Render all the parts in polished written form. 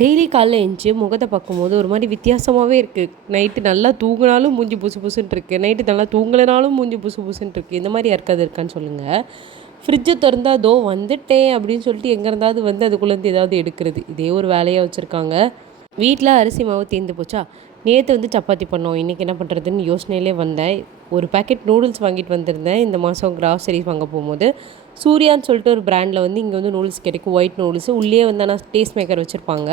Daily காலைல எழுந்துச்சி முகத்தை பார்க்கும்போது ஒரு மாதிரி வித்தியாசமாகவே இருக்குது. நைட்டு நல்லா தூங்கினாலும் மூஞ்சி புசு புசுன்னு இருக்குது, நைட்டு நல்லா தூங்கலைனாலும் மூஞ்சி புசு புசுன்னு இருக்குது. இந்த மாதிரி யாருக்காவது இருக்கான்னு சொல்லுங்கள். ஃப்ரிட்ஜை திறந்தா அதோ வந்துட்டேன் அப்படின்னு சொல்லிட்டு எங்கே இருந்தாவது வந்து அதுக்குள்ளேருந்து ஏதாவது எடுக்கிறது, இதே ஒரு வேலையாக வச்சுருக்காங்க. வீட்டில் அரிசி மாவு தீர்ந்து போச்சா, நேற்று வந்து சப்பாத்தி பண்ணோம், இன்றைக்கி என்ன பண்ணுறதுன்னு யோசனையிலே வந்தேன். ஒரு பேக்கெட் நூடுல்ஸ் வாங்கிட்டு வந்திருந்தேன் இந்த மாதம் கிராசரிஸ் வாங்க போகும்போது. சூர்யான்னு சொல்லிட்டு ஒரு பிராண்டில் வந்து இங்கே வந்து நூடுல்ஸ் கிடைக்கும், ஒயிட் நூடுல்ஸு. உள்ளே வந்து ஆனால் டேஸ்ட் மேக்கர் வச்சுருப்பாங்க.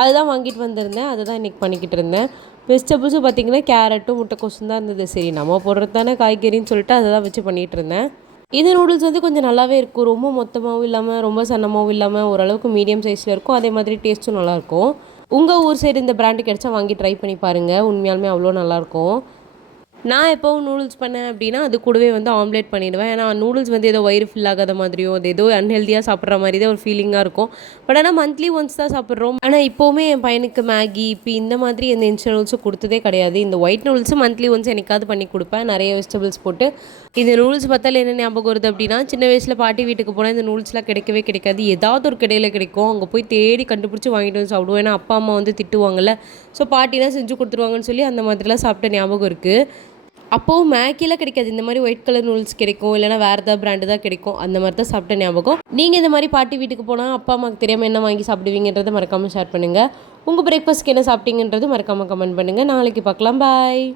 அதுதான் வாங்கிட்டு வந்திருந்தேன், அதை தான் இன்றைக்கி பண்ணிக்கிட்டு இருந்தேன். வெஜிடபிள்ஸும் பார்த்திங்கன்னா கேரட்டும் முட்டைக்கோசும் தான் இருந்தது. சரி நம்ம போடுறது தானே காய்கறின்னு சொல்லிட்டு அதை தான் வச்சு பண்ணிகிட்டு இருந்தேன். இந்த நூடுல்ஸ் வந்து கொஞ்சம் நல்லாவே இருக்கும், ரொம்ப மொத்தமாகவும் இல்லாமல் ரொம்ப சன்னமாகவும் இல்லாமல் ஓரளவுக்கு மீடியம் சைஸில் இருக்கும். அதே மாதிரி டேஸ்ட்டும் நல்லாயிருக்கும். உங்கள் ஊர் சைடு இந்த பிராண்டு கிடச்சா வாங்கி ட்ரை பண்ணி பாருங்கள், உண்மையாலுமே அவ்வளோ நல்லாயிருக்கும். நான் எப்போவும் நூடுல்ஸ் பண்ணேன் அப்படின்னா அது கூடவே வந்து ஆம்லேட் பண்ணிவிடுவேன். ஏன்னா நூடுல்ஸ் வந்து ஏதோ வயிறு ஃபில் ஆகாத மாதிரியோ அது ஏதோ அன்ஹெல்தியாக சாப்பிட்ற மாதிரி தான் ஒரு ஃபீலிங்காக இருக்கும். பட் ஆனால் மந்த்லி ஒன்ஸ் தான் சாப்பிட்றோம். ஆனால் இப்போவுமே என் பையனுக்கு மேகி இப்போ இந்த மாதிரி எந்த இன்ஸ்டன்ட் நூடுல்ஸும் கொடுத்ததே கிடையாது. இந்த ஒயிட் நூடுல்ஸும் மந்த்லி ஒன்ஸ் என்னைக்காவது பண்ணி கொடுப்பேன், நிறைய வெஜிடபிள்ஸ் போட்டு. இந்த நூடுல்ஸ் பார்த்தாலும் என்ன ஞாபகம் வருது அப்படின்னா, சின்ன வயசில் பாட்டி வீட்டுக்கு போனால் இந்த நூடுல்ஸ்லாம் கிடைக்கவே கிடைக்காது, ஏதாவது ஒரு கடையில் கிடைக்கும். அங்கே போய் தேடி கண்டுபிடிச்சி வாங்கிட்டு வந்து சாப்பிடுவோம். ஏன்னா அப்பா அம்மா வந்து திட்டுவாங்கள்ல, ஸோ பாட்டினா செஞ்சு கொடுத்துருவாங்கன்னு சொல்லி அந்த மாதிரிலாம் சாப்பிட்ட ஞாபகம் இருக்குது. அப்போது மேகிலாம் கிடைக்காது, இந்த மாதிரி ஒயிட் கலர் நூடுல்ஸ் கிடைக்கும், இல்லைனா வேறு ஏதாவது பிராண்டு தான் கிடைக்கும். அந்த மாதிரி தான் சாப்பிட்ட ஞாபகம். நீங்கள் இந்த மாதிரி பாட்டி வீட்டுக்கு போனால் அப்பா அம்மாவுக்கு தெரியாமல் என்ன வாங்கி சாப்பிடுவீங்கன்றதை மறக்காமல் ஷேர் பண்ணுங்கள். உங்கள் பிரேக்ஃபாஸ்ட்க்கு என்ன சாப்பிட்டீங்கன்றது மறக்காமல் கமெண்ட் பண்ணுங்கள். நாளைக்கு பார்க்கலாம், பாய்.